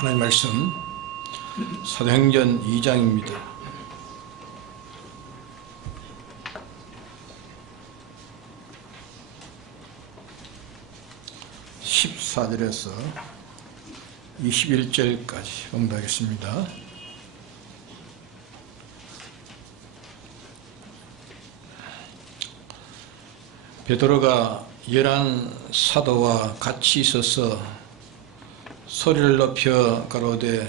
하나님 말씀 사도행전 2장입니다. 14절에서 21절까지 공부하겠습니다. 베드로가 11 사도와 같이 있어서 소리를 높여 가로되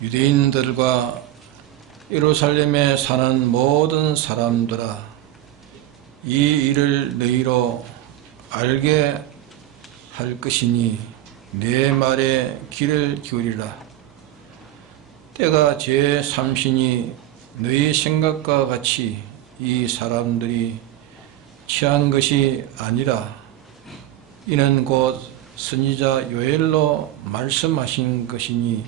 유대인들과 예루살렘에 사는 모든 사람들아, 이 일을 너희로 알게 할 것이니 내 말에 귀를 기울이라. 때가 제3신이 너희 생각과 같이 이 사람들이 취한 것이 아니라 이는 곧 선지자 요엘로 말씀하신 것이니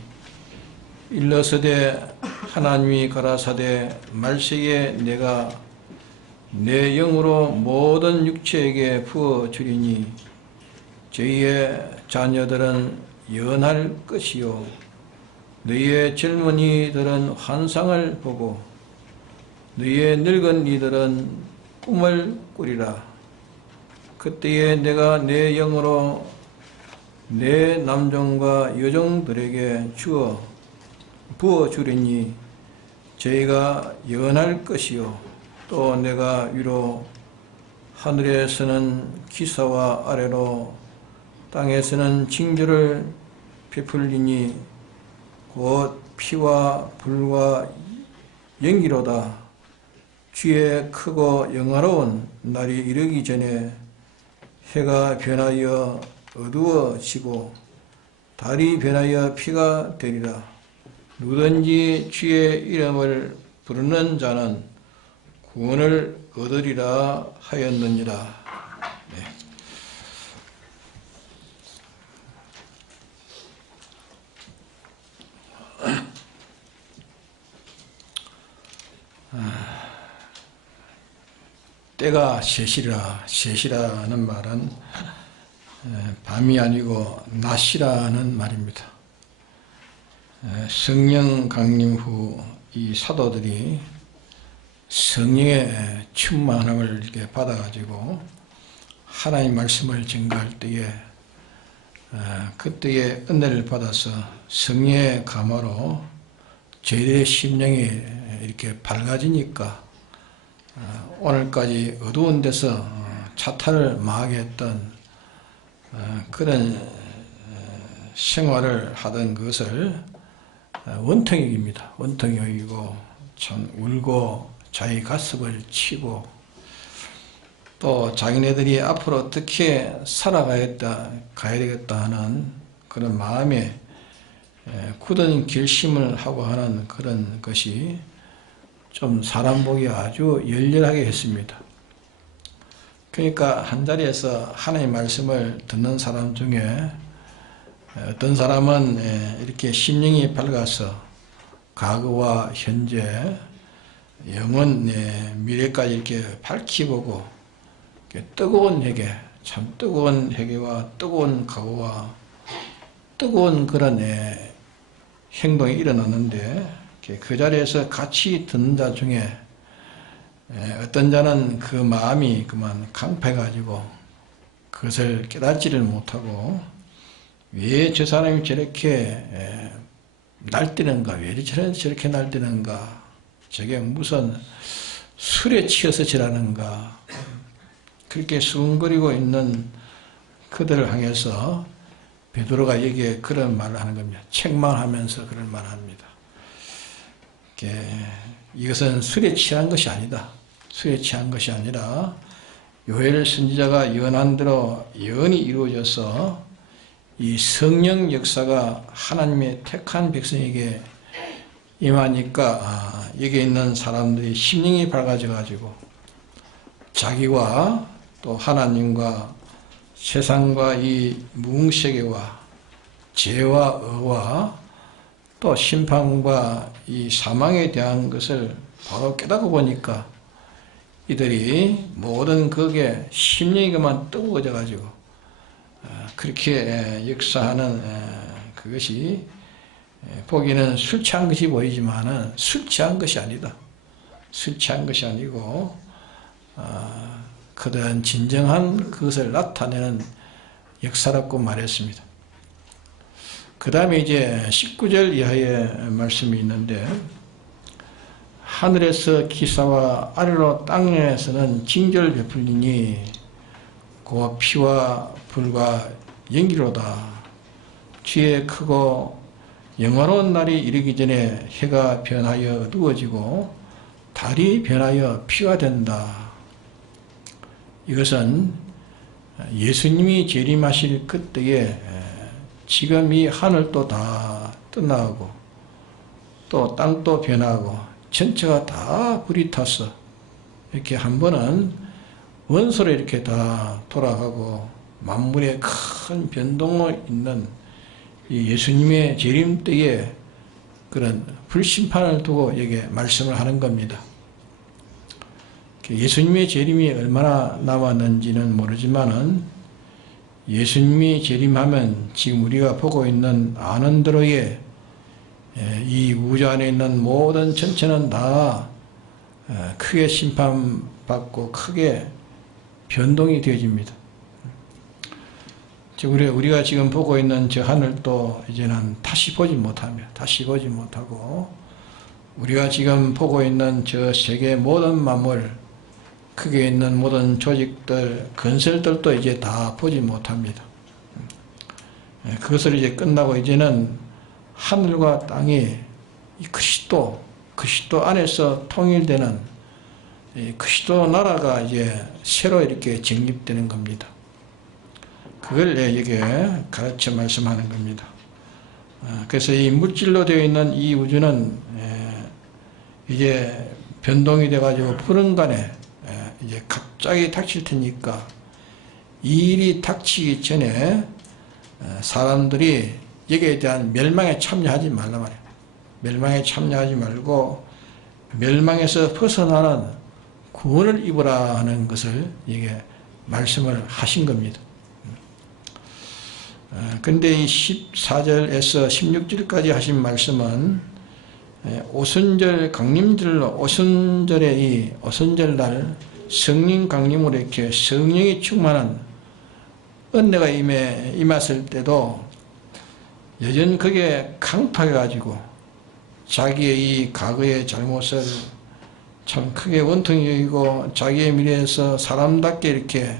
일러서되 하나님이 가라사대 말세에 내가 내 영으로 모든 육체에게 부어주리니 저희의 자녀들은 예언할 것이요 너희의 젊은이들은 환상을 보고 너희의 늙은 이들은 꿈을 꾸리라. 그때에 내가 내 영으로 내 남종과 여종들에게 부어주리니 저희가 예언할 것이요 또 내가 위로 하늘에서는 기사와 아래로 땅에서는 징조를 베풀리니 곧 피와 불과 연기로다. 주의 크고 영화로운 날이 이르기 전에 해가 변하여 어두워지고 달이 변하여 피가 되리라. 누구든지 주의 이름을 부르는 자는 구원을 얻으리라 하였느니라. 네. 때가 셋이라는 말은 밤이 아니고 낮이라는 말입니다. 성령 강림 후 이 사도들이 성령의 충만함을 이렇게 받아가지고 하나님 말씀을 증거할 때에 그때의 은혜를 받아서 성령의 감화로 저희들의 심령이 이렇게 밝아지니까 오늘까지 어두운 데서 차탈을 망하게 했던 그런 생활을 하던 것을 원통이 여깁니다. 원통이 여기고 참 울고 자기 가슴을 치고 또 자기네들이 앞으로 어떻게 살아가야 되겠다 하는 그런 마음에 굳은 결심을 하고 하는 그런 것이 좀 사람 보기 아주 열렬하게 했습니다. 그러니까 한자리에서 하나님 말씀을 듣는 사람 중에 어떤 사람은 이렇게 심령이 밝아서 과거와 현재, 영원, 미래까지 이렇게 밝히 보고 뜨거운 회개, 참 뜨거운 회개와 뜨거운 각오와 뜨거운 그런 행동이 일어났는데 그 자리에서 같이 듣는 자 중에 어떤 자는 그 마음이 그만 강패가지고 그것을 깨닫지를 못하고 왜 저 사람이 저렇게 날뛰는가, 왜 저렇게 날뛰는가, 저게 무슨 술에 취해서 저러는가, 그렇게 수근거리고 있는 그들을 향해서 베드로가 여기에 그런 말을 하는 겁니다. 책망하면서 그런 말을 합니다. 이것은 술에 취한 것이 아니다. 술에 취한 것이 아니라 요엘 선지자가 예언한 대로 예언이 이루어져서 이 성령 역사가 하나님의 택한 백성에게 임하니까 여기 있는 사람들이 심령이 밝아져 가지고 자기와 또 하나님과 세상과 이 무궁세계와 죄와 의와 또 심판과 이 사망에 대한 것을 바로 깨닫고 보니까 이들이 모든 거기에 심령이 그만 뜨거워져 가지고 그렇게 역사하는 그것이 보기에는 술 취한 것이 보이지만은 술 취한 것이 아니다. 술 취한 것이 아니고 그런 진정한 그것을 나타내는 역사라고 말했습니다. 그 다음에 이제 19절 이하의 말씀이 있는데, 하늘에서 기사와 아래로 땅에서는 징조를 베풀리니 그 피와 불과 연기로다. 뒤에 크고 영화로운 날이 이르기 전에 해가 변하여 어두워지고 달이 변하여 피가 된다. 이것은 예수님이 재림하실 그때에 지금 이 하늘도 다 떠나고 또 땅도 변하고 전체가 다 불이 타서 이렇게 한 번은 원소로 이렇게 다 돌아가고 만물에 큰 변동이 있는 이 예수님의 재림 때에 그런 불심판을 두고 여기에 말씀을 하는 겁니다. 예수님의 재림이 얼마나 남았는지는 모르지만은 예수님이 재림하면 지금 우리가 보고 있는 아는대로의 이 우주 안에 있는 모든 전체는 다 크게 심판받고 크게 변동이 되어집니다. 우리가 지금 보고 있는 저 하늘도 이제는 다시 보지 못하고 우리가 지금 보고 있는 저 세계 모든 만물, 크게 있는 모든 조직들, 건설들도 이제 다 보지 못합니다. 그것을 이제 끝나고 이제는 하늘과 땅이 그리스도 안에서 통일되는 그리스도 나라가 이제 새로 이렇게 정립되는 겁니다. 그걸 여기에 가르쳐 말씀하는 겁니다. 그래서 이 물질로 되어 있는 이 우주는 이제 변동이 돼가지고 푸른간에 이제 갑자기 닥칠 테니까 이 일이 닥치기 전에 사람들이 여기에 대한 멸망에 참여하지 말라 말이에요. 멸망에 참여하지 말고 멸망에서 벗어나는 구원을 입으라 하는 것을 이게 말씀을 하신 겁니다. 근데 이 14절에서 16절까지 하신 말씀은 오순절 강림절로 오순절의 이 오순절날 성령 강림으로 이렇게 성령이 충만한 은혜가 임했을 때도 여전히 그게 강팍해가지고 자기의 이 과거의 잘못을 참 크게 원통히 여기고 자기의 미래에서 사람답게 이렇게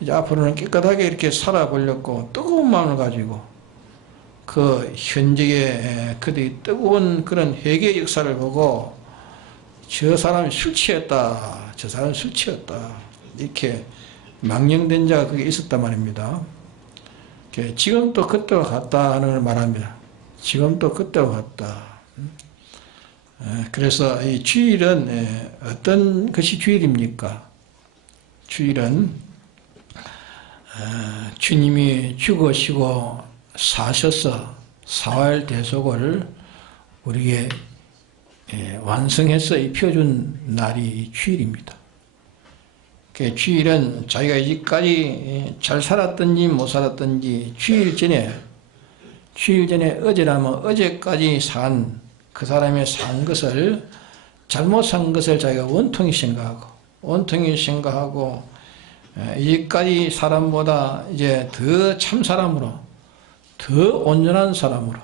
이제 앞으로는 깨끗하게 이렇게 살아보려고 뜨거운 마음을 가지고 그 현재의 그들이 뜨거운 그런 회개의 역사를 보고 저 사람이 술 취했다, 저 사람이 술 취했다 이렇게 망령된 자가 그게 있었단 말입니다. 지금 또 그때와 같다 하는 걸 말합니다. 지금 또 그때와 같다. 그래서 이 주일은 어떤 것이 주일입니까? 주일은 주님이 죽으시고 사셔서 사활 대속을 우리에게 완성해서 입혀준 날이 주일입니다. 주일은 자기가 이제까지 잘 살았든지 못 살았든지 주일 전에 어제라면 어제까지 산 그 사람의 산 것을 잘못 산 것을 자기가 원통히 생각하고 이제까지 사람보다 이제 더 참 사람으로 더 온전한 사람으로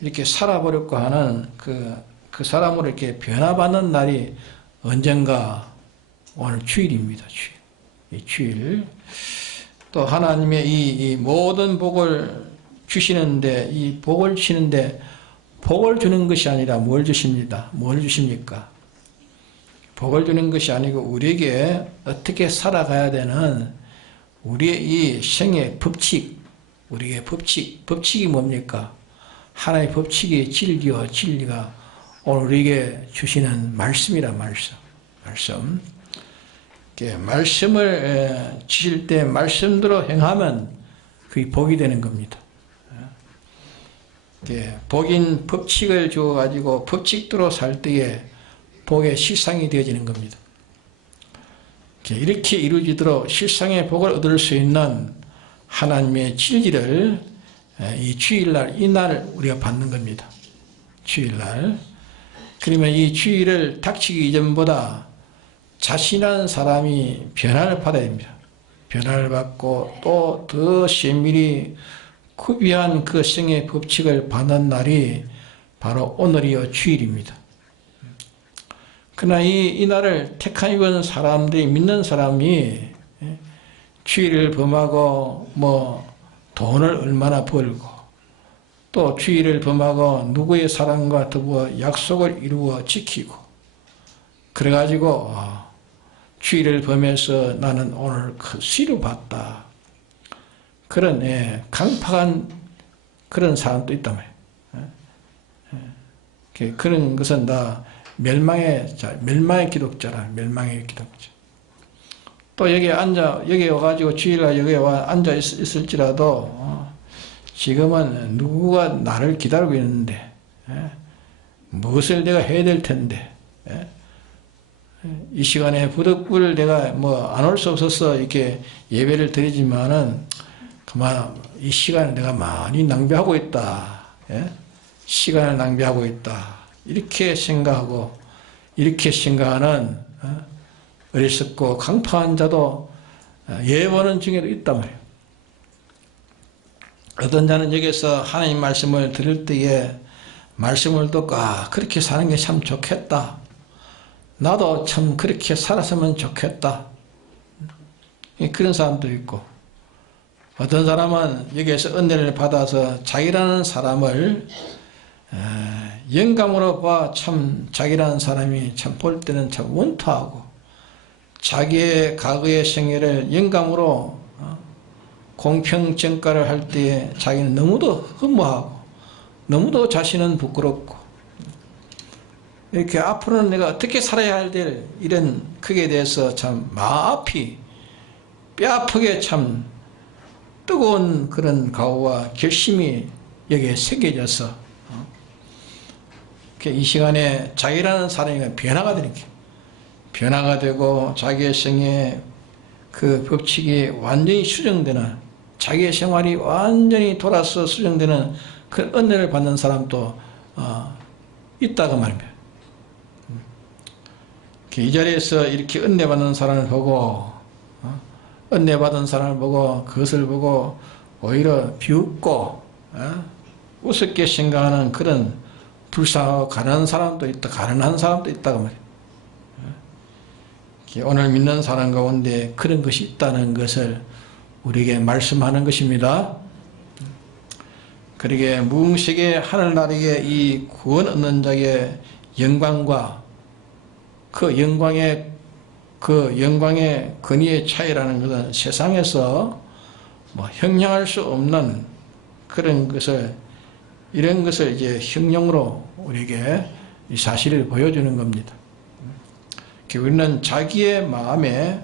이렇게 살아보려고 하는 그 사람으로 이렇게 변화받는 날이 언젠가 오늘 주일입니다. 주일. 또 하나님의 이 모든 복을 주시는데 이 복을 주시는데 복을 주는 것이 아니라 뭘 주십니까? 복을 주는 것이 아니고 우리에게 어떻게 살아가야 되는 우리의 이 생의 법칙, 우리의 법칙이 뭡니까? 하나의 법칙이 진리가 오늘 우리에게 주시는 말씀이라 말씀. 말씀을 주실 때 말씀대로 행하면 그게 복이 되는 겁니다. 복인 법칙을 주어가지고 법칙대로 살 때에 복의 실상이 되어지는 겁니다. 이렇게 이루어지도록 실상의 복을 얻을 수 있는 하나님의 진리를 이 주일날, 이 날을 우리가 받는 겁니다. 주일날. 그러면 이 주일을 닥치기 이전보다 자신한 사람이 변화를 받아야 됩니다. 변화를 받고 또 더 세밀히 구비한 그 성의 법칙을 받는 날이 바로 오늘이요 주일입니다. 그러나 이 날을 택한 입은 사람들이, 믿는 사람이 주일을 범하고 돈을 얼마나 벌고 또 주일을 범하고 누구의 사랑과 더불어 약속을 이루어 지키고 그래가지고 주일을 범해서 나는 오늘 큰 수를 봤다. 그런 강팍한 그런 사람도 있단 말이에요. 그런 것은 다 멸망의 기독자라. 멸망의 기독자. 또 여기 와가지고 주일날 여기에 앉아 있을지라도 지금은 누구가 나를 기다리고 있는데 무엇을 내가 해야 될 텐데 이 시간에 부득불 내가 안 올 수 없어서 이렇게 예배를 드리지만은 그만 이 시간을 내가 많이 낭비하고 있다. 시간을 낭비하고 있다. 이렇게 생각하고 이렇게 생각하는 어리석고 강팍한 자도 예보는 중에도 있단 말이에요. 어떤 자는 여기서 하나님 말씀을 들을 때에 말씀을 듣고 그렇게 사는 게 참 좋겠다. 나도 참 그렇게 살았으면 좋겠다. 그런 사람도 있고 어떤 사람은 여기에서 은혜를 받아서 자기라는 사람을 영감으로 봐 참 자기라는 사람이 참 볼 때는 참 원통하고 자기의 과거의 생애를 영감으로 공평정가를 할 때에 자기는 너무도 허무하고 너무도 자신은 부끄럽고 이렇게 앞으로는 내가 어떻게 살아야 될 이런 크기에 대해서 참 마음이 뼈아프게 참 뜨거운 그런 각오와 결심이 여기에 새겨져서 이 시간에 자기라는 사람이 변화가 되는 게 변화가 되고 자기의 생에 그 법칙이 완전히 수정되는 자기의 생활이 완전히 돌아서 수정되는 그 은혜를 받는 사람도 있다고 말입니다. 이 자리에서 이렇게 은혜 받는 사람을 보고 은혜 받은 사람을 보고 그것을 보고 오히려 비웃고 우습게 생각하는 그런 불쌍하고 가난한 사람도 있다. 가난한 사람도 있다고 말이에요. 오늘 믿는 사람 가운데 그런 것이 있다는 것을 우리에게 말씀하는 것입니다. 그러게 무궁식의 하늘나라의 이 구원 얻는 자의 영광과 그 영광의 권위의 차이라는 것은 세상에서 형량할 수 없는 그런 것을 이런 것을 이제 형용으로 우리에게 이 사실을 보여주는 겁니다. 우리는 자기의 마음에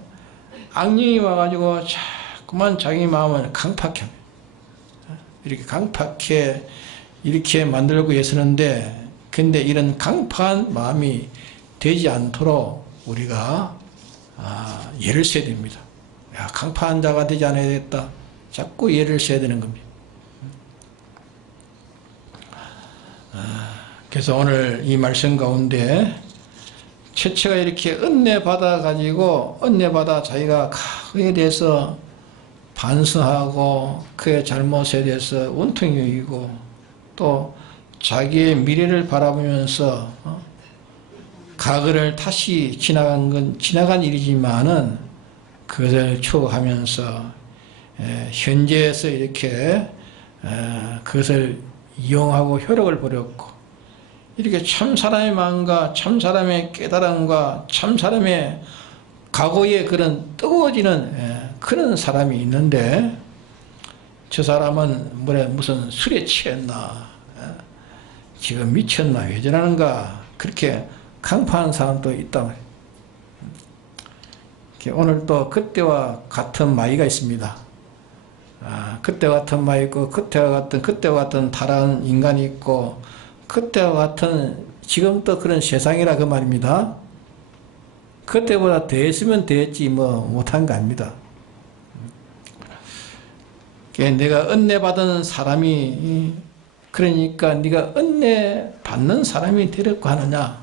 악령이 와가지고 자꾸만 자기 마음을 강팍해 이렇게 강팍해 이렇게 만들고 애쓰는데 근데 이런 강팍한 마음이 되지 않도록 우리가 예를 써야 됩니다. 강팍한 자가 되지 않아야 되겠다. 자꾸 예를 써야 되는 겁니다. 그래서 오늘 이 말씀 가운데 최초가 이렇게 은혜 받아 가지고 은혜 받아 자기가 그에 대해서 반성하고 그의 잘못에 대해서 원통이 여기고 또 자기의 미래를 바라보면서 과거를 다시 지나간 건 지나간 일이지만은 그것을 추억하면서 현재에서 이렇게 그것을 이용하고 효력을 부렸고 이렇게 참 사람의 마음과 참 사람의 깨달음과 참 사람의 과거에 그런 뜨거워지는 그런 사람이 있는데 저 사람은 무슨 술에 취했나 지금 미쳤나 왜 저러는가 그렇게 강파한 사람도 있다. 오늘 또 그때와 같은 마이가 있습니다. 그때와 같은 마이 있고 그때와 같은 다른 인간이 있고 그때와 같은 지금 또 그런 세상이라 그 말입니다. 그때보다 더 했으면 됐지 못한 거 아닙니다. 내가 은혜 받은 사람이, 그러니까 네가 은혜 받는 사람이 되려고 하느냐.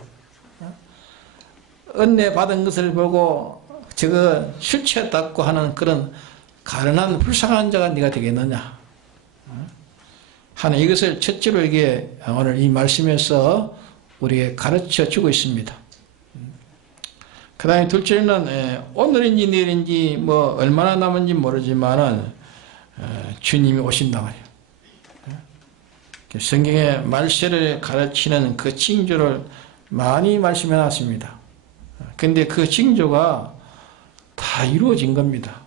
은혜 받은 것을 보고 저거 실체답고 하는 그런 가련한 불쌍한 자가 네가 되겠느냐 하는 이것을 첫째로 이게 오늘 이 말씀에서 우리에게 가르쳐 주고 있습니다. 그 다음에 둘째는 오늘인지 내일인지 뭐 얼마나 남은지 모르지만은 주님이 오신단 말이에요. 성경의 말세를 가르치는 그 징조를 많이 말씀해 놨습니다. 근데 그 징조가 다 이루어진 겁니다.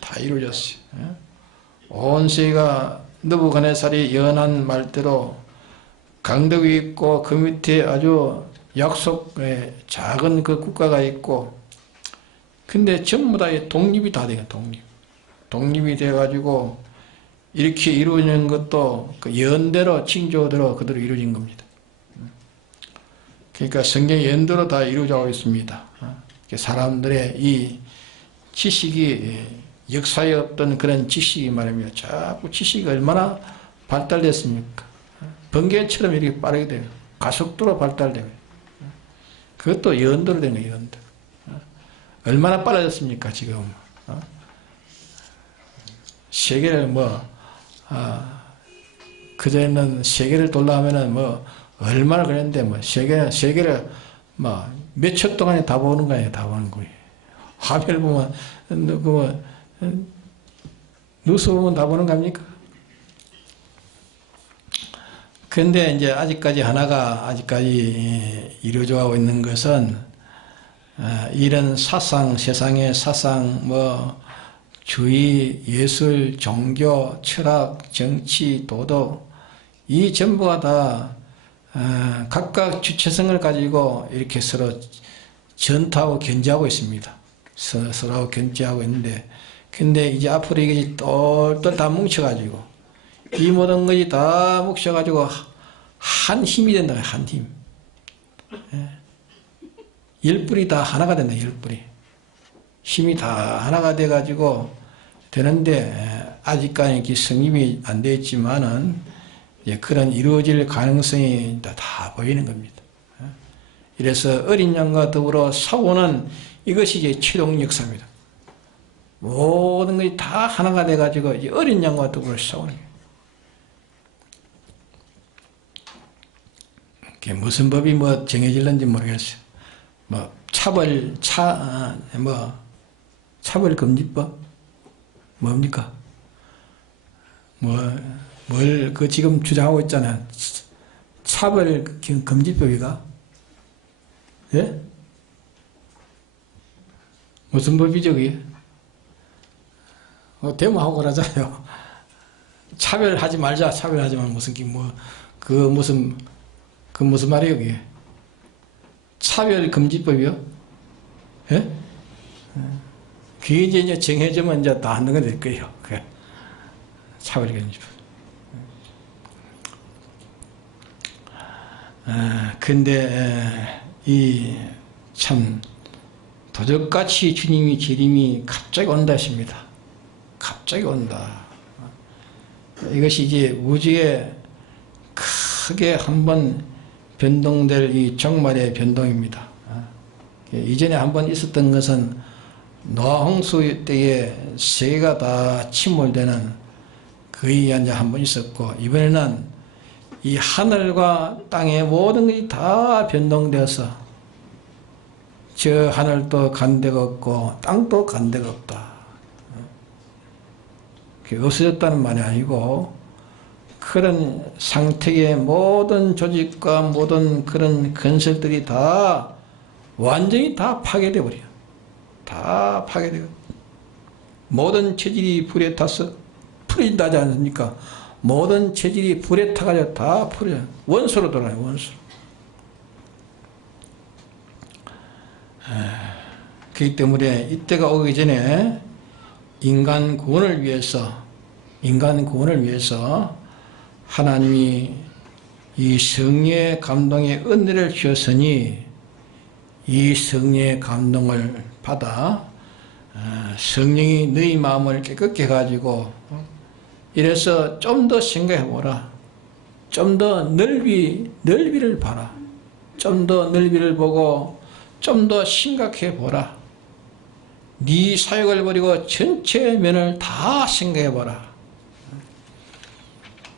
다 이루어졌어요. 온 세계가 느부갓네살이 예언한 말대로 강덕이 있고 그 밑에 아주 약속의 작은 그 국가가 있고, 근데 전부 다 독립이 다 돼요. 독립이 돼가지고 이렇게 이루어진 것도 그 예언대로 징조대로 그대로 이루어진 겁니다. 그러니까 성경의 예언대로 다 이루어지고 있습니다. 사람들의 이 지식이 역사에 없던 그런 지식이 말입니다. 자꾸 지식이 얼마나 발달됐습니까? 번개처럼 이렇게 빠르게 돼요. 가속도로 발달돼요. 그것도 예언대로 된 거예요. 예언대로. 얼마나 빨라졌습니까 지금? 세계를 그전에는 세계를 돌라 하면은 얼마나 그랬는데 세계를 몇 초 동안에 다 보는 거예요. 다 보는 거예요. 화면을 보면 뉴스 보면 다 보는 겁니까? 근데 이제 아직까지 이루어져 가고 있는 것은 이런 사상, 세상의 사상, 주의, 예술, 종교, 철학, 정치, 도덕, 이 전부가 다 각각 주체성을 가지고 이렇게 서로 전투하고 견제하고 있습니다. 서로 견제하고 있는데, 근데 이제 앞으로 이게 똘똘 다 뭉쳐가지고 이 모든 것이 다 뭉쳐가지고 한 힘이 된다. 한 힘. 열불이 다 하나가 된다. 열불이. 힘이 다 하나가 돼가지고 되는데, 아직까지 성립이 안 되어 있지만은 그런 이루어질 가능성이 다 보이는 겁니다. 이래서 어린 양과 더불어 싸우는 이것이 이제 최종 역사입니다. 모든 것이 다 하나가 돼가지고 어린 양과 더불어 싸우는 거예요. 그게 무슨 법이 정해질는지 모르겠어요. 차별금지법? 뭡니까? 지금 주장하고 있잖아요. 차별금지법이가? 예? 무슨 법이죠, 그게? 데모하고 그러잖아요. 차별하지 말자, 차별하지 말자. 무슨 말이에요, 그게? 차별금지법이요? 예? 그게 이제 정해지면 이제 다 하는 거 될 거예요. 차별금지법. 근데, 참, 도적같이 주님이 재림이 갑자기 온다 했습니다. 갑자기 온다. 이것이 이제 우주에 크게 한번 변동될 이 종말의 변동입니다. 이전에 한번 있었던 것은 노아홍수 때에 세계가 다 침몰되는 거의 이제 한번 있었고, 이번에는 이 하늘과 땅의 모든 것이 다 변동되어서 저 하늘도 간 데가 없고 땅도 간 데가 없다. 그게 없어졌다는 말이 아니고, 그런 상태의 모든 조직과 모든 그런 건설들이 다 완전히 다 파괴되어 버려요. 다 파괴되고 모든 체질이 불에 타서 풀린다지 않습니까? 모든 체질이 불에 타가지고 다 풀어요. 원소로 돌아요. 원소. 그렇기 때문에 이때가 오기 전에 인간 구원을 위해서 하나님이 이 성령의 감동의 은혜를 주셨으니, 이 성령의 감동을 받아 성령이 너희 마음을 깨끗게 해가지고 이래서 좀 더 생각해 보라. 좀 더 넓이를 봐라. 좀 더 넓이를 보고 좀 더 심각해 보라. 네 사역을 버리고 전체 면을 다 생각해 보라.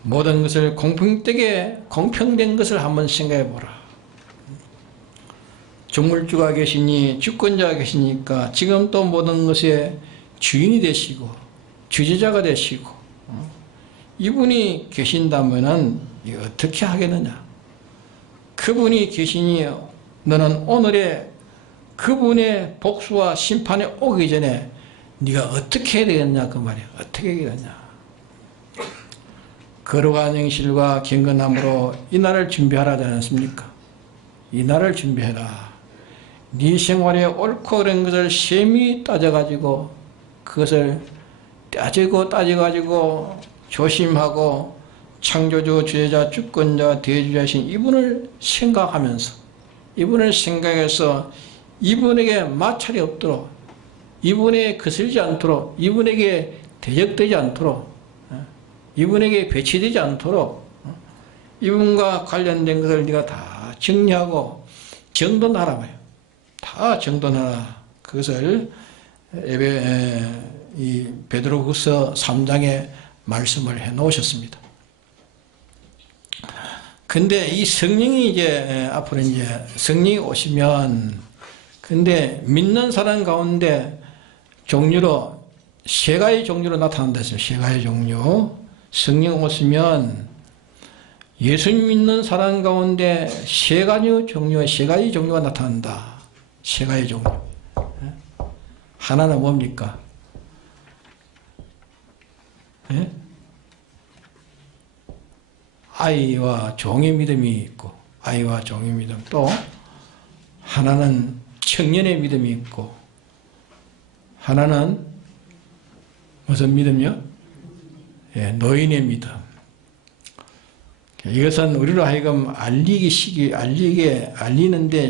모든 것을 공평된 것을 한번 생각해 보라. 종물주가 계시니 주권자가 계시니까 지금 또 모든 것의 주인이 되시고 주제자가 되시고 이분이 계신다면은 어떻게 하겠느냐. 그분이 계시니 너는 오늘의 그분의 복수와 심판이 오기 전에 네가 어떻게 해야 되겠냐 그 말이야. 어떻게 해야 되겠냐. 거룩한 행실과 경건함으로 이 날을 준비하라 하지 않습니까? 이 날을 준비해라. 네 생활에 옳고 그런 것을 심히 따져가지고 그것을 따져가지고 조심하고 창조주, 주제자, 주권자, 대주자신 이분을 생각하면서 이분을 생각해서 이분에게 마찰이 없도록 이분에게 거슬리지 않도록 이분에게 대적되지 않도록 이분에게 배치되지 않도록 이분과 관련된 것을 네가 다 정리하고 정돈하라 봐요. 다 정돈하라. 그것을 이 베드로후서 3장에 말씀을 해 놓으셨습니다. 근데 이 성령이 이제 앞으로 이제 성령이 오시면 근데 믿는 사람 가운데 종류로 세 가지 종류로 나타난다 했어요. 세 가지 종류. 성령 오시면 예수님 믿는 사람 가운데 세 가지 종류가 나타난다. 세 가지 종류. 하나는 뭡니까? 예? 아이와 종의 믿음이 있고 아이와 종의 믿음 또 하나는 청년의 믿음이 있고 하나는 무슨 믿음이요? 예, 노인의 믿음. 이것은 우리로 하여금 알리는데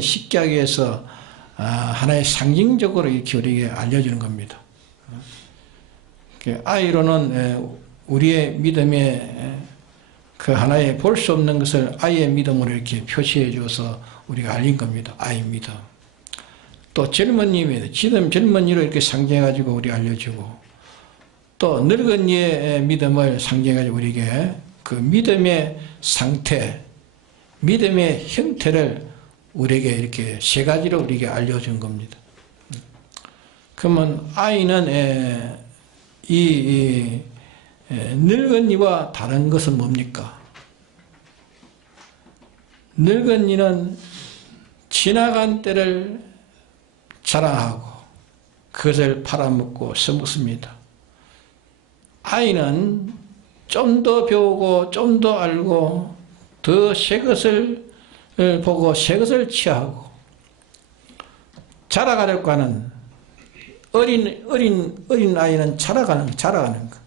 쉽게 하기 위해서 하나의 상징적으로 이렇게 우리에게 알려주는 겁니다. 아이로는 우리의 믿음의 그 하나의 볼 수 없는 것을 아이의 믿음으로 이렇게 표시해 줘서 우리가 알린 겁니다. 아이 믿음. 또 젊은이입니다. 젊은이로 이렇게 상징해 가지고 우리 알려주고 또 늙은이의 믿음을 상징해 가지고 우리에게 그 믿음의 상태, 믿음의 형태를 우리에게 이렇게 세 가지로 우리에게 알려준 겁니다. 그러면 아이는 이 늙은이와 다른 것은 뭡니까? 늙은이는 지나간 때를 자랑하고 그것을 팔아먹고 써먹습니다. 아이는 좀 더 배우고 좀 더 알고 더 새 것을 보고 새 것을 취하고 자라가려고 하는 어린 아이는 자라가는 거.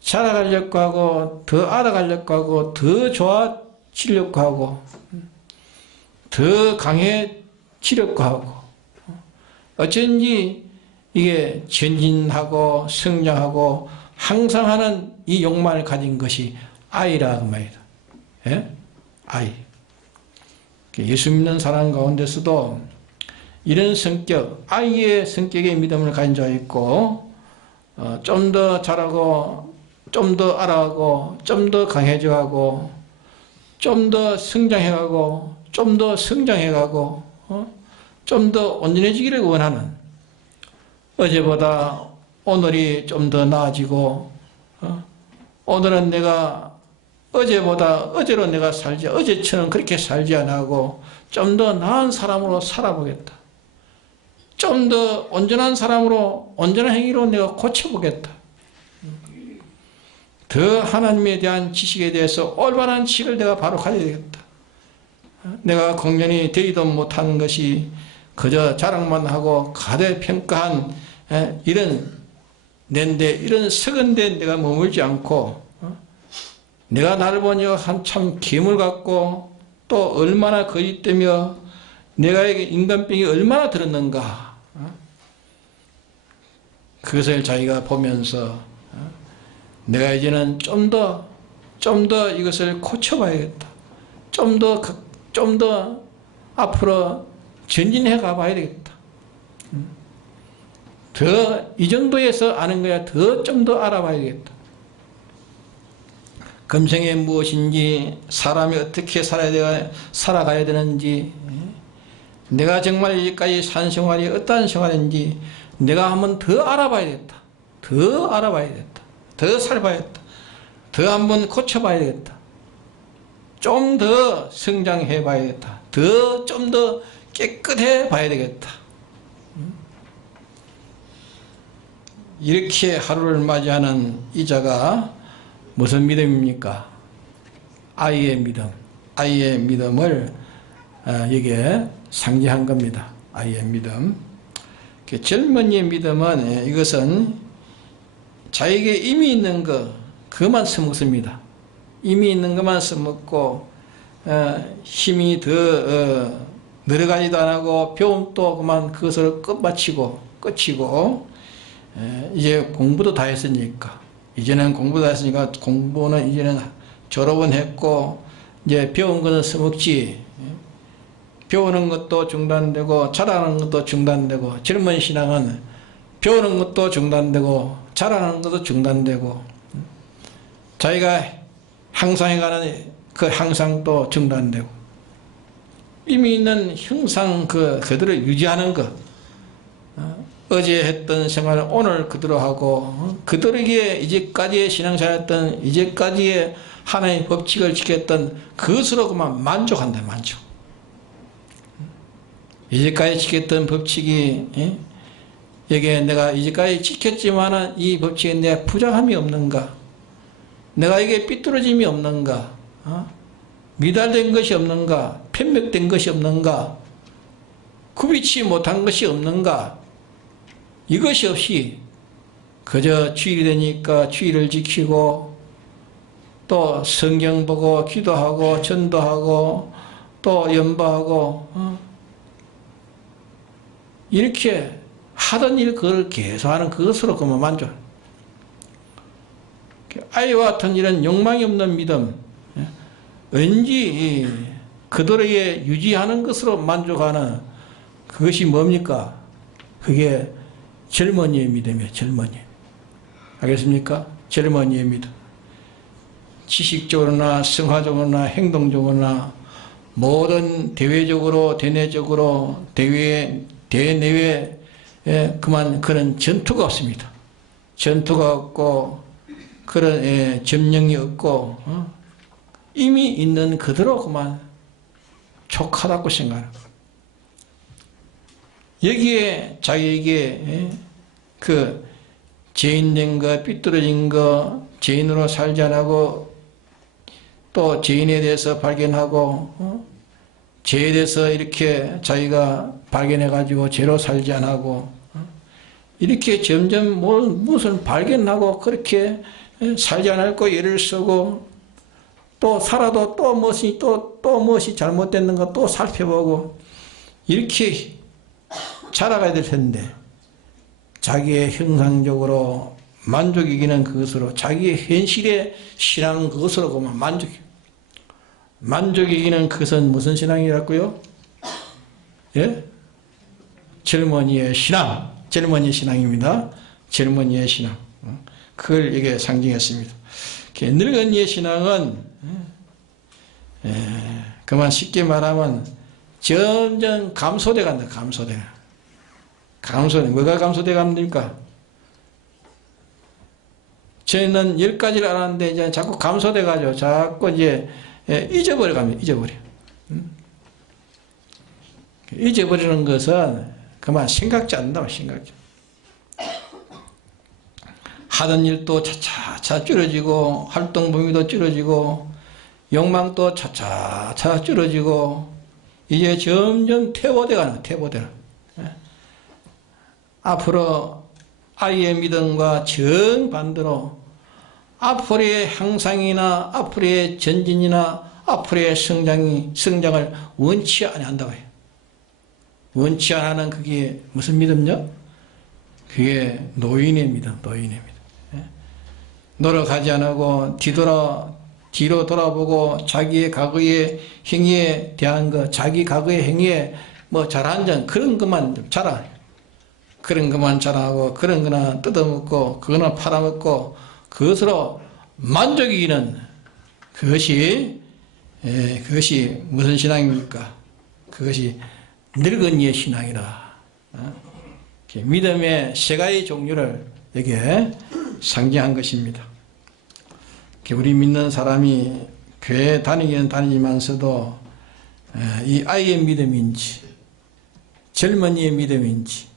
자라가려고 하고 더 알아가려고 하고 더 좋아지려고 하고 더 강해지려고 하고 어쩐지 이게 전진하고 성장하고 항상 하는 이 욕망을 가진 것이 아이라 그 말이다. 예? 아이. 예수 믿는 사람 가운데서도 이런 성격, 아이의 성격의 믿음을 가진 자가 있고 좀 더 잘하고 좀 더 알아가고 좀 더 강해져가고 좀 더 성장해가고 좀 더 성장해가고 좀 더 온전해지기를 원하는 어제보다 오늘이 좀 더 나아지고 오늘은 내가 어제보다 어제로 내가 살지 어제처럼 그렇게 살지 않고 좀 더 나은 사람으로 살아보겠다. 좀 더 온전한 사람으로 온전한 행위로 내가 고쳐보겠다. 더 하나님에 대한 지식에 대해서 올바른 지식을 내가 바로 가져야 되겠다. 내가 공연히 되지도 못하는 것이 그저 자랑만 하고 가대평가한 이런 낸데 이런 석은데 내가 머물지 않고 내가 나를 보니 한참 기물 같고 또 얼마나 거짓되며 내가에게 인간병이 얼마나 들었는가 그것을 자기가 보면서 내가 이제는 좀 더 이것을 고쳐봐야겠다. 좀 더 앞으로 전진해 가봐야 되겠다. 더 이 정도에서 아는 거야. 좀 더 알아봐야 되겠다. 금생에 무엇인지, 사람이 어떻게 살아가야 되는지, 내가 정말 여기까지 산 생활이 어떠한 생활인지 내가 한번 더 알아봐야겠다. 더 알아봐야겠다. 더 살봐야겠다. 더 한번 고쳐봐야 되겠다. 좀 더 성장해 봐야겠다. 좀 더 깨끗해 봐야 되겠다. 이렇게 하루를 맞이하는 이자가 무슨 믿음입니까? 아이의 믿음. 아이의 믿음을 여기에 상징한 겁니다. 아이의 믿음. 젊은이의 믿음은 이것은 자에게 이미 있는 것, 그것만 써먹습니다. 이미 있는 것만 써먹고 힘이 더 늘어가지도 안 하고 배움도 그만 그것을 끝이고 이제 공부도 다 했으니까 이제는 공부는 이제는 졸업은 했고 이제 배운 것은 써먹지. 배우는 것도 중단되고 자라는 것도 중단되고, 젊은 신앙은 배우는 것도 중단되고 자라는 것도 중단되고 자기가 향상해가는 그 향상도 중단되고 이미 있는 형상 그대로 유지하는 것, 어제 했던 생활을 오늘 그대로 하고 그들에게 이제까지의 신앙생활했던 이제까지의 하나님의 법칙을 지켰던 그것으로 그만 만족한다. 만족. 이제까지 지켰던 법칙이 여기에 내가 이제까지 지켰지만 이 법칙에 내가 부정함이 없는가, 내가 이게 삐뚤어짐이 없는가, 미달된 것이 없는가, 편맥된 것이 없는가, 구비치 못한 것이 없는가, 이것이 없이 그저 주일이 되니까 주일을 지키고 또 성경 보고 기도하고 전도하고 또 연보하고 이렇게 하던 일 그걸 계속하는 그것으로 그만 만족. 아이와 같은 이런 욕망이 없는 믿음, 왠지 그들에게 유지하는 것으로 만족하는 그것이 뭡니까? 그게 젊은이의 믿음이에요. 젊은이. 알겠습니까? 젊은이의 믿음. 지식적으로나 성화적으로나 행동적으로나 모든 대외적으로 대내적으로 대내외에 그런 전투가 없습니다. 전투가 없고 그런 점령이 없고 이미 있는 그대로 그만 촉하다고 생각하는 거예요. 여기에 자기에게 그 죄인된 거, 삐뚤어진 거, 죄인으로 살지 않고 또 죄인에 대해서 발견하고 죄에 대해서 이렇게 자기가 발견해가지고 죄로 살지 않고 이렇게 점점 무슨 발견하고 그렇게 살지 않고 애를 쓰고 또 살아도 또 무엇이 잘못됐는가 또 살펴보고 이렇게 자라가야 될 텐데 자기의 형상적으로 만족이기는 그것으로 자기의 현실의 신앙은 그것으로 그만 만족이기는 그것은 무슨 신앙이라고요? 예? 젊은이의 신앙, 젊은이의 신앙입니다. 젊은이의 신앙. 그걸 이게 상징했습니다. 늙은이의 신앙은 그만 쉽게 말하면 점점 감소돼 간다. 감소돼. 뭐가 감소돼 갑니까? 저희는 10가지를 알았는데 이제 자꾸 감소돼 가지고 자꾸 이제 잊어버려 갑니다. 잊어버리는 것은 그만 생각지 않는다. 생각지. 하던 일도 차차차 줄어지고 활동 범위도 줄어지고 욕망도 차차차 줄어지고 이제 점점 퇴보되가는 퇴보되는. 앞으로 아이의 믿음과 정반대로 앞으로의 향상이나 앞으로의 전진이나 앞으로의 성장을 원치 않는다고 해요. 원치 않는 그게 무슨 믿음요? 그게 노인의 믿음, 노인의 믿음. 노력하지 않고 뒤로 돌아보고 자기의 과거의 행위에 대한 것, 자기 과거의 행위에 뭐 잘한 점, 그런 것만 자랑. 그런 것만 자랑하고, 그런 거나 뜯어먹고, 그거나 팔아먹고, 그것으로 만족이기는 그것이 무슨 신앙입니까? 그것이 늙은이의 신앙이라. 믿음의 세 가지 종류를 여기에 상징한 것입니다. 우리 믿는 사람이 교회 다니기는 다니지만서도 이 아이의 믿음인지 젊은이의 믿음인지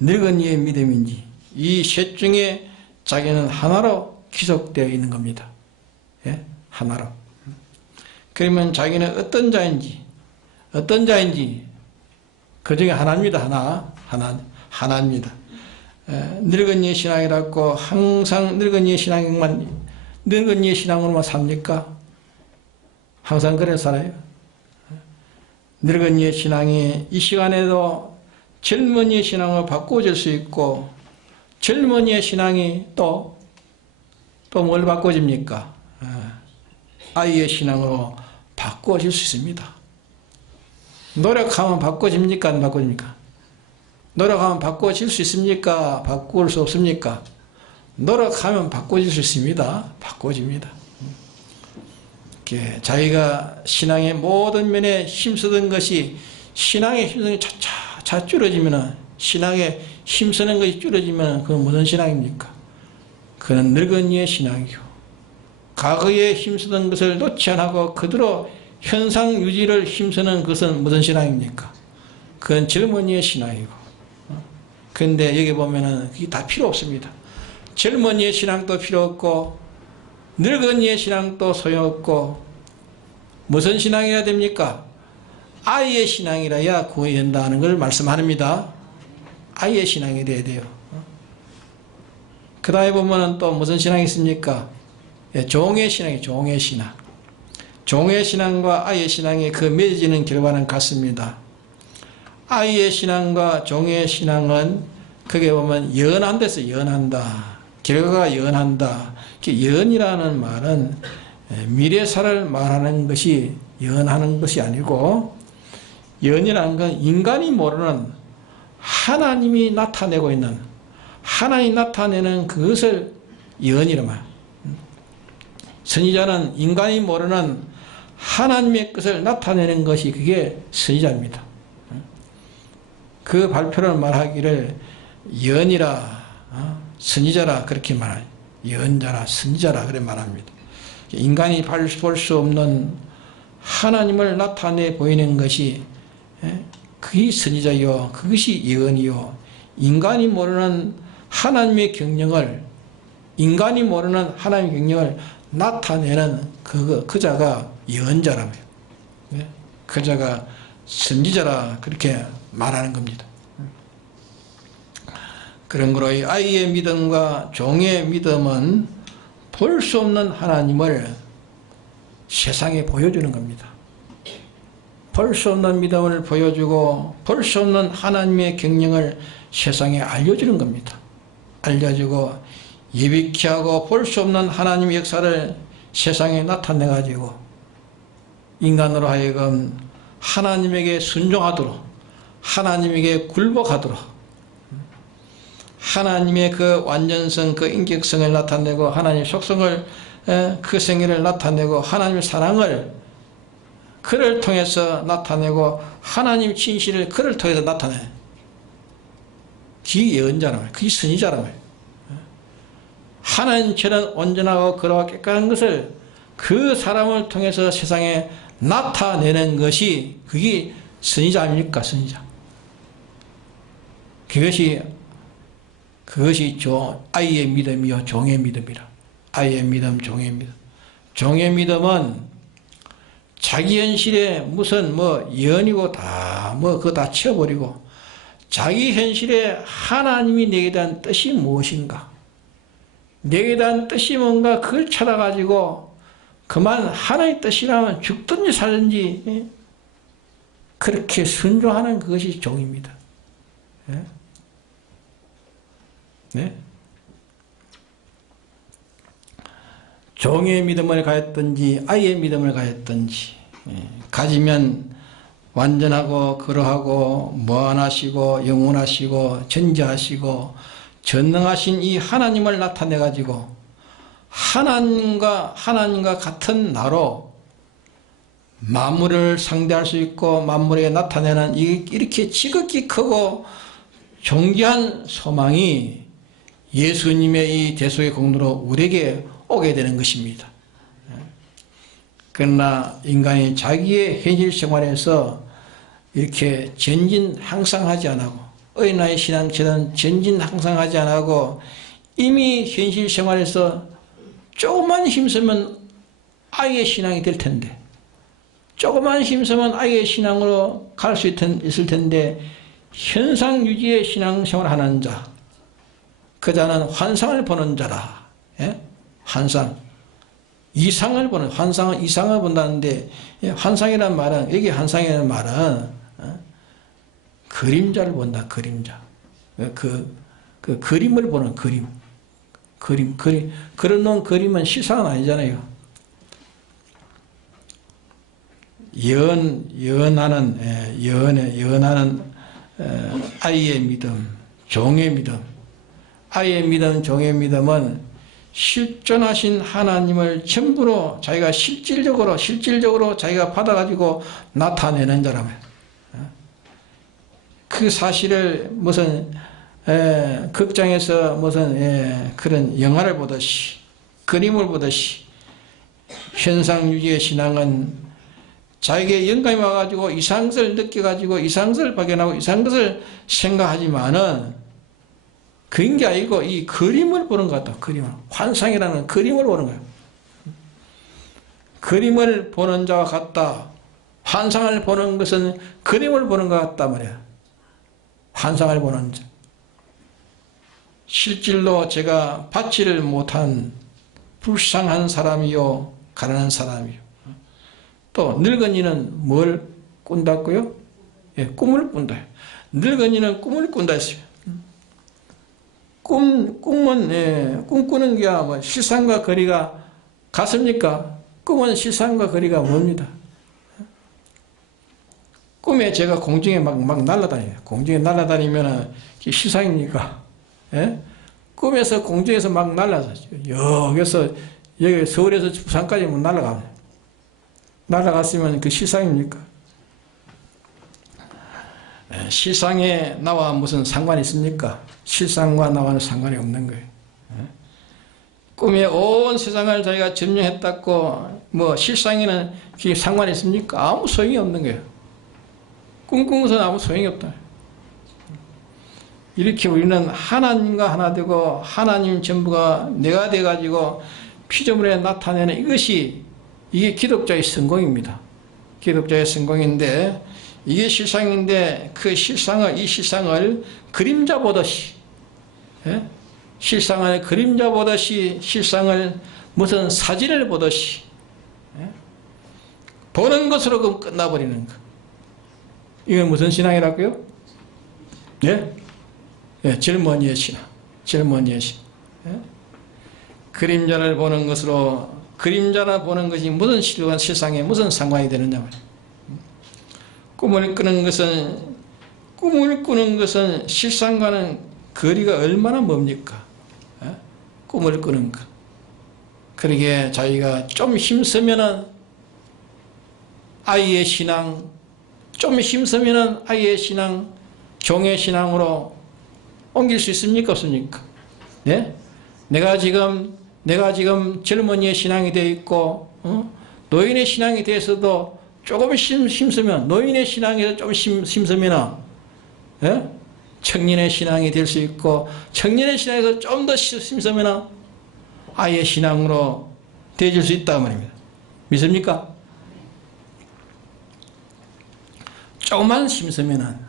늙은이의 믿음인지 이 셋 중에 자기는 하나로 귀속되어 있는 겁니다. 하나로. 그러면 자기는 어떤 자인지 그 중에 하나입니다. 하나입니다. 늙은이의 신앙이라고 항상 늙은이의 신앙으로만 삽니까? 항상 그래 살아요. 늙은이의 신앙이 이 시간에도 젊은이의 신앙으로 바꿔질 수 있고, 젊은이의 신앙이 또 뭘 바꿔집니까? 아이의 신앙으로 바꿔질 수 있습니다. 노력하면 바꿔집니까? 안 바꿔집니까? 노력하면 바꿔질 수 있습니까? 바꿀 수 없습니까? 노력하면 바꿔질 수 있습니다. 바꿔집니다. 자기가 신앙의 모든 면에 힘쓰던 것이 신앙의 힘쓰는 것이 차차 줄어지면, 신앙에 힘쓰는 것이 줄어지면 그건 무슨 신앙입니까? 그는 늙은이의 신앙이요. 과거에 힘쓰던 것을 놓지 않고 그대로 현상 유지를 힘쓰는 것은 무슨 신앙입니까? 그건 젊은이의 신앙이고. 그런데 여기 보면은 그게 다 필요 없습니다. 젊은이의 신앙도 필요 없고, 늙은이의 신앙도 소용없고, 무슨 신앙이라 됩니까? 아이의 신앙이라야 구원이 된다는 걸 말씀합니다. 아이의 신앙이 돼야 돼요. 그 다음에 보면은 또 무슨 신앙이 있습니까? 종의 신앙이 종의 신앙. 종의 신앙과 아이의 신앙이 그 맺어지는 결과는 같습니다. 아이의 신앙과 종의 신앙은 그게 보면 연한데서 연한다. 결과가 연한다. 연이라는 말은 미래사를 말하는 것이 연하는 것이 아니고, 연이라는 건 인간이 모르는 하나님이 나타내고 있는, 하나님이 나타내는 그것을 연이라 말합니다. 선지자는 인간이 모르는 하나님의 것을 나타내는 것이 그게 선지자입니다. 그 발표를 말하기를 연이라 선지자라 그렇게 말해요. 연자라 선지자라 그렇게 말합니다. 인간이 볼 수 없는 하나님을 나타내 보이는 것이 그게 선지자요, 그것이 예언이요. 인간이 모르는 하나님의 경영을, 인간이 모르는 하나님의 경영을 나타내는 그 자가 예언자라며, 그 자가 선지자라 그렇게 말하는 겁니다. 그런 거로 이 아이의 믿음과 종의 믿음은 볼 수 없는 하나님을 세상에 보여주는 겁니다. 볼 수 없는 믿음을 보여주고 볼 수 없는 하나님의 경영을 세상에 알려주는 겁니다. 알려주고 예비케 하고 볼 수 없는 하나님의 역사를 세상에 나타내가지고 인간으로 하여금 하나님에게 순종하도록, 하나님에게 굴복하도록, 하나님의 그 완전성, 그 인격성을 나타내고 하나님의 속성을, 그 생애를 나타내고 하나님의 사랑을 그를 통해서 나타내고 하나님 진실을 그를 통해서 나타내. 그게 예언자라며, 그게 선지자라며. 하나님처럼 온전하고 거룩하고 깨끗한 것을 그 사람을 통해서 세상에 나타내는 것이 그게 선지자 아닙니까? 선지자. 그것이 아이의 믿음이요 종의 믿음이라. 아이의 믿음, 종의 믿음. 종의 믿음은 자기 현실에 무슨 예언이고 그거 다 치워버리고 자기 현실에 하나님이 내게 대한 뜻이 무엇인가, 내게 대한 뜻이 뭔가 그걸 찾아가지고 그만 하나님의 뜻이라면 죽든지 살든지 그렇게 순종하는 그것이 종입니다. 네? 종의 믿음을 가졌든지 아이의 믿음을 가졌든지 가지면 완전하고 그러하고 무한하시고 영원하시고 전지하시고 전능하신 이 하나님을 나타내 가지고 하나님과 같은 나로 만물을 상대할 수 있고 만물에 나타내는 이렇게 지극히 크고 존귀한 소망이 예수님의 이 대속의 공로로 우리에게 오게 되는 것입니다. 그러나 인간이 자기의 현실 생활에서 이렇게 전진 항상 하지 않고 어린아이 신앙처럼 전진 항상 하지 않고 이미 현실 생활에서 조금만 힘쓰면 아이의 신앙이 될 텐데 조금만 힘쓰면 아이의 신앙으로 갈 수 있을 텐데 현상 유지의 신앙생활을 하는 자 그 자는 환상을 보는 자라. 예? 환상 이상을 보는 환상은 이상을 본다는데 환상이라는 말은 여기 환상이라는 말은 그림자를 본다. 그림자 그 그림을 보는 그림 그려놓은 그림은 실상은 아니잖아요. 예언하는 아이의 믿음, 종의 믿음, 아이의 믿음, 종의 믿음은 실존하신 하나님을 전부로 자기가 실질적으로 자기가 받아가지고 나타내는 자라면 그 사실을 무슨 극장에서 무슨 그런 영화를 보듯이 그림을 보듯이 현상유지의 신앙은 자기에게 영감이 와가지고 이상한 것을 느껴가지고 이상한 것을 발견하고 이상한 것을 생각하지만은 그런 게 아니고 이 그림을 보는 것 같다. 그림을. 환상이라는 그림을 보는 거예요. 그림을 보는 자와 같다. 환상을 보는 것은 그림을 보는 것 같다 말이야. 환상을 보는 자. 실질로 제가 받지를 못한 불쌍한 사람이요 가난한 사람이요. 또 늙은이는 뭘 꾼다고요? 예, 꿈을 꾼다. 늙은이는 꿈을 꾼다 했어요. 꿈은 꿈꾸는 게 뭐 실상과 거리가 같습니까? 꿈은 실상과 거리가 멉니다. 꿈에 제가 공중에 막 날아다녀요. 공중에 날아다니면 실상입니까? 예? 꿈에서 공중에서 막 날아서 여기 서울에서 부산까지 날아가면 날아갔으면 그 실상입니까? 실상에 나와 무슨 상관이 있습니까? 실상과 나와는 상관이 없는 거예요. 꿈에 온 세상을 자기가 점령했다고 뭐 실상에는 그게 상관이 있습니까? 아무 소용이 없는 거예요. 꿈꾼 것은 아무 소용이 없다. 이렇게 우리는 하나님과 하나 되고 하나님 전부가 내가 돼가지고 피조물에 나타내는 이게 기독자의 성공입니다. 기독자의 성공인데 이게 실상인데 이 실상을 그림자 보듯이 실상을 그림자 보듯이 실상을 무슨 사진을 보듯이 보는 것으로 끝나버리는 것. 이건 무슨 신앙이라고요? 예? 예, 젊은이의 신앙. 젊은이의 신앙. 예? 그림자를 보는 것으로 그림자나 보는 것이 무슨 실상에 무슨 상관이 되느냐 말이에요. 꿈을 꾸는 것은 실상과는 거리가 얼마나 멉니까? 꿈을 꾸는 것. 그러게 자기가 좀 힘쓰면은 아이의 신앙, 종의 신앙으로 옮길 수 있습니까? 없습니까? 예? 내가 지금 젊은이의 신앙이 되어 있고, 노인의 신앙이 되어서도 조금 힘쓰면, 노인의 신앙에서 좀 힘쓰면, 예? 청년의 신앙이 될 수 있고, 청년의 신앙에서 좀 더 힘쓰면, 아이의 신앙으로 되어질 수 있다 말입니다. 믿습니까? 조금만 힘쓰면,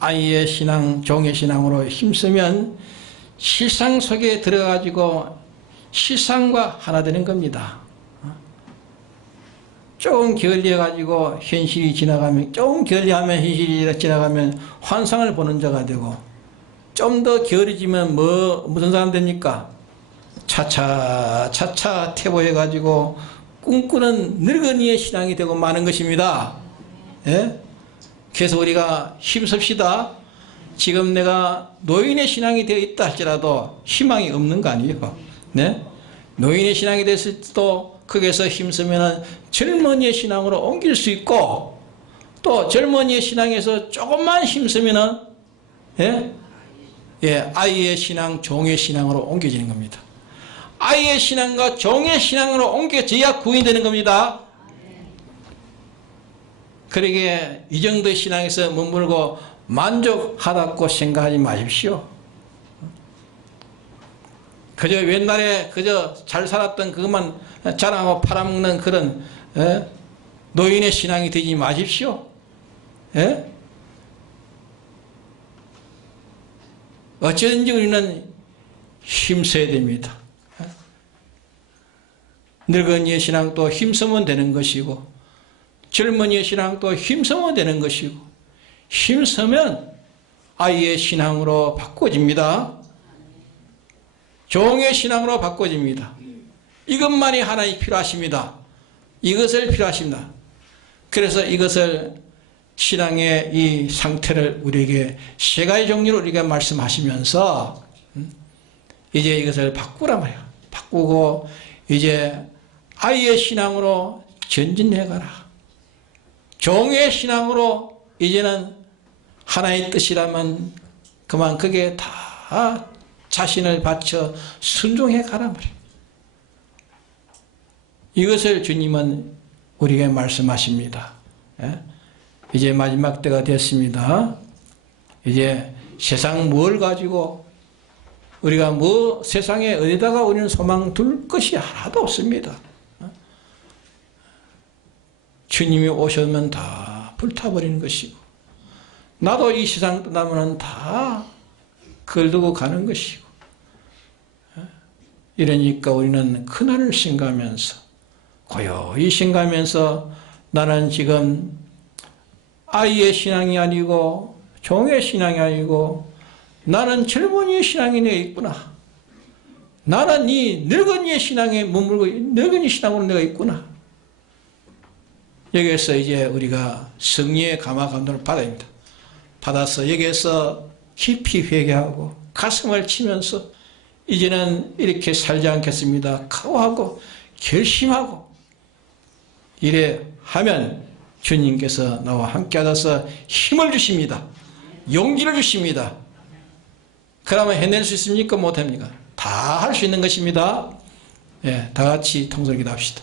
아이의 신앙, 종의 신앙으로 힘쓰면, 실상 속에 들어가지고, 실상과 하나 되는 겁니다. 조금 게을리해가지고 현실이 지나가면, 조금 게을리하면 현실이 지나가면 환상을 보는 자가 되고, 좀 더 게으르지면 무슨 사람 됩니까? 차차 퇴보해가지고 꿈꾸는 늙은이의 신앙이 되고 마는 것입니다. 예? 그래서 우리가 힘씁시다. 지금 내가 노인의 신앙이 되어 있다 할지라도 희망이 없는 거 아니에요. 네? 노인의 신앙이 됐을 때도 거기에서 힘쓰면 젊은이의 신앙으로 옮길 수 있고, 또 젊은이의 신앙에서 조금만 힘쓰면 아이의 신앙, 종의 신앙으로 옮겨지는 겁니다. 아이의 신앙과 종의 신앙으로 옮겨져야 구원이 되는 겁니다. 그러기에 이 정도의 신앙에서 머물고 만족하다고 생각하지 마십시오. 그저 옛날에 그저 잘 살았던 그것만 자랑하고 팔아먹는 그런 노인의 신앙이 되지 마십시오. 어쩌든지 우리는 힘써야 됩니다. 늙은이의 신앙도 힘쓰면 되는 것이고, 젊은이의 신앙도 힘쓰면 되는 것이고, 힘쓰면 아이의 신앙으로 바꿔집니다. 종의 신앙으로 바꿔집니다. 이것만이 하나님 필요하십니다. 이것을 필요하십니다. 그래서 이것을 신앙의 이 상태를 우리에게 세 가지 종류로 우리가 말씀하시면서 이제 이것을 바꾸란 말이에요. 바꾸고 이제 아이의 신앙으로 전진해가라. 종의 신앙으로 이제는 하나의 뜻이라면 그만 그게 다 자신을 바쳐 순종해 가란 말이에요. 이것을 주님은 우리에게 말씀하십니다. 이제 마지막 때가 됐습니다. 이제 세상 뭘 가지고 우리가 뭐 세상에 어디다가 우리는 소망 둘 것이 하나도 없습니다. 주님이 오시면 다 불타버리는 것이고, 나도 이 세상 떠나면 다 걸두고 가는 것이고, 이러니까 우리는 그날을 생각하면서 고요히 생각하면서 나는 지금 아이의 신앙이 아니고 종의 신앙이 아니고 나는 젊은이의 신앙이 내가 있구나. 나는 이 늙은이의 신앙에 머물고 늙은이 신앙으로 내가 있구나. 여기에서 이제 우리가 성령의 감화 감동을 받아야 합니다. 받아서 여기에서 깊이 회개하고 가슴을 치면서 이제는 이렇게 살지 않겠습니다. 각오하고 결심하고 이래 하면 주님께서 나와 함께 하셔서 힘을 주십니다. 용기를 주십니다. 그러면 해낼 수 있습니까? 못합니까? 다 할 수 있는 것입니다. 다 같이 통솔 기도합시다.